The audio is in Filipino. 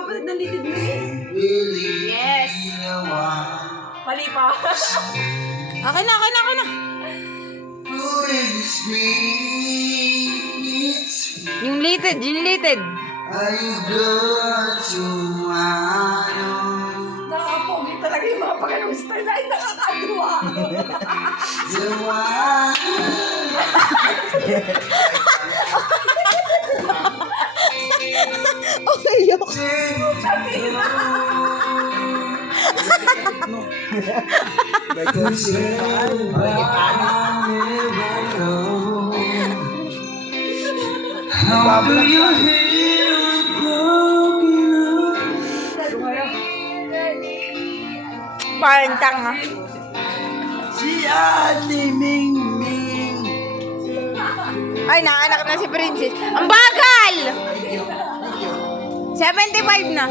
nagpapalit ng litid mo eh. Yes. Mali pa. Okay na, okay na, okay na. Yung litid, yung litid. Nakakapogi talaga yung mga pag-anong style ay nakakatuwa. Okay, yok. How do you heal broken Parang tanga. si Ate Ming Ming? Ay, naanak na si Princess. Ang bagal! 75 na.